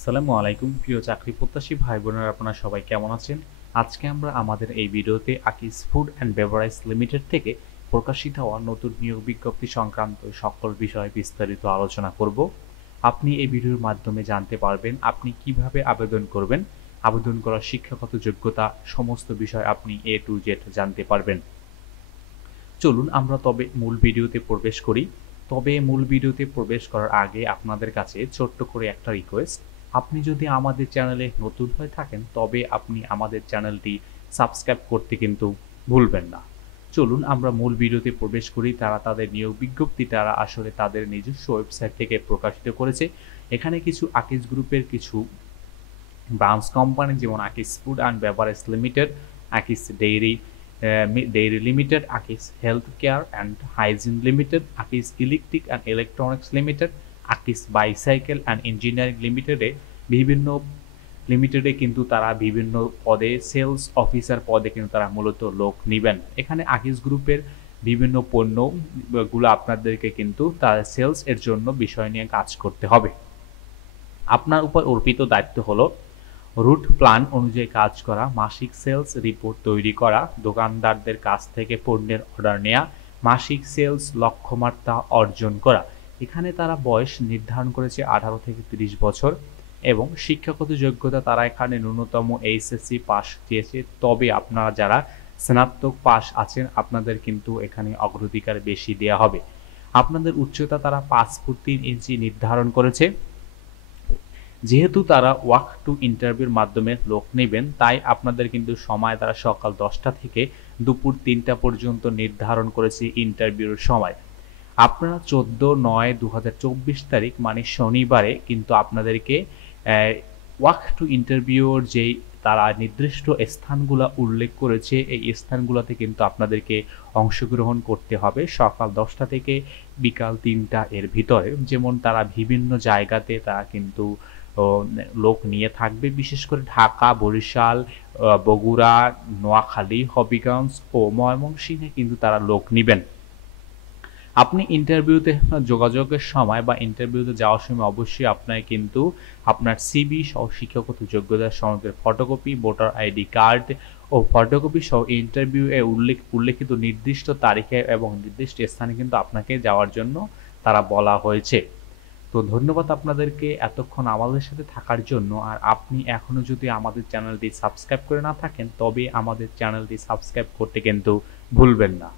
আসসালামু আলাইকুম প্রিয় চাকরি প্রত্যাশী ভাই বোনেরা, আপনারা সবাই কেমন আছেন? আজকে আমরা আমাদের এই ভিডিওতে Akij food and beverage limited থেকে প্রকাশিত হওয়া নতুন নিয়োগ বিজ্ঞপ্তি সংক্রান্ত সকল বিষয়ে বিস্তারিত আলোচনা করব। আপনি এই ভিডিওর মাধ্যমে জানতে পারবেন আপনি কিভাবে আবেদন করবেন, আবেদন করার শিক্ষাগত যোগ্যতা, সমস্ত বিষয় আপনি A to Z জানতে পারবেন। চলুন আমরা তবে মূল ভিডিওতে প্রবেশ করি। তবে মূল ভিডিওতে প্রবেশ করার আগে আপনাদের কাছে ছোট্ট করে একটা রিকোয়েস্ট, আপনি যদি আমাদের চ্যানেলে নতুন হয়ে থাকেন তবে আপনি আমাদের চ্যানেলটি সাবস্ক্রাইব করতে কিন্তু ভুলবেন না। চলুন আমরা মূল ভিডিওতে প্রবেশ করি। তারা তাদের নিয়োগ বিজ্ঞপ্তি তারা আসলে তাদের নিজস্ব ওয়েবসাইট থেকে প্রকাশিত করেছে। এখানে কিছু আকিজ গ্রুপের কিছু ব্রাঞ্চ কোম্পানি যেমন Akij food and beverage limited, Akij dairy limited, Akij health care and hygiene limited, Akij electric and electronics limited, Akij bicycle and engineering লিমিটেডে কিন্তু তারা বিভিন্ন পদে সেলস অফিসার পদে কিন্তু তারা মূলত লোক নেবেন। এখানে আকিজ গ্রুপের বিভিন্ন পণ্যগুলো আপনাদেরকে কিন্তু তার সেলস এর জন্য বিষয় নিয়ে কাজ করতে হবে। আপনার উপর অর্পিত দায়িত্ব হলো রুট প্ল্যান অনুযায়ী কাজ করা, মাসিক সেলস রিপোর্ট তৈরি করা, দোকানদারদের কাছ থেকে পণ্যের অর্ডার নেওয়া, মাসিক সেলস লক্ষ্যমাত্রা অর্জন করা। এখানে তারা বয়স নির্ধারণ করেছে 18 থেকে 30 বছর এবং শিক্ষাগত যোগ্যতা তারা এখানে ন্যূনতম এইচএসসি পাস দিয়েছে। তবে আপনারা যারা স্নাতক পাস আছেন আপনাদের কিন্তু এখানে অগ্রাধিকার বেশি দেওয়া হবে। আপনাদের উচ্চতা তারা 5 ফুট 3 ইঞ্চি নির্ধারণ করেছে। যেহেতু তারা ওয়াক টু ইন্টারভিউর মাধ্যমে লোক নেবেন তাই আপনাদের কিন্তু সময় তারা সকাল 10টা থেকে দুপুর 3টা পর্যন্ত নির্ধারণ করেছে ইন্টারভিউর সময়। আপনারা 14/9/2024 তারিখ মানে শনিবারে কিন্তু আপনাদেরকে ওয়াক টু ইন্টারভিউর যেই তারা নির্দিষ্ট স্থানগুলো উল্লেখ করেছে এই স্থানগুলোতে কিন্তু আপনাদেরকে অংশগ্রহণ করতে হবে সকাল 10টা থেকে বিকাল 3টা এর ভিতরে। যেমন তারা বিভিন্ন জায়গাতে তারা কিন্তু লোক নিয়ে থাকবে, বিশেষ করে ঢাকা, বরিশাল, বগুড়া, নোয়াখালী, হবিগঞ্জ ও ময়মনসিংহে কিন্তু তারা লোক নেবেন। আপনি ইন্টারভিউতে যোগাযোগের সময় বা ইন্টারভিউতে যাওয়ার সময় অবশ্যই আপনাকে কিন্তু আপনার সিভি সহ শিক্ষাগত যোগ্যতার সনদের ফটোকপি, ভোটার আইডি কার্ড ও ফটোকপি সহ ইন্টারভিউ এ উল্লেখিত নির্দিষ্ট তারিখে এবং নির্দিষ্ট স্থানে কিন্তু আপনাকে যাওয়ার জন্য তারা বলা হয়েছে। তো ধন্যবাদ আপনাদেরকে এতক্ষণ আমাদের সাথে থাকার জন্য। আর আপনি এখনও যদি আমাদের চ্যানেলটি সাবস্ক্রাইব করে না থাকেন তবে আমাদের চ্যানেলটি সাবস্ক্রাইব করতে কিন্তু ভুলবেন না।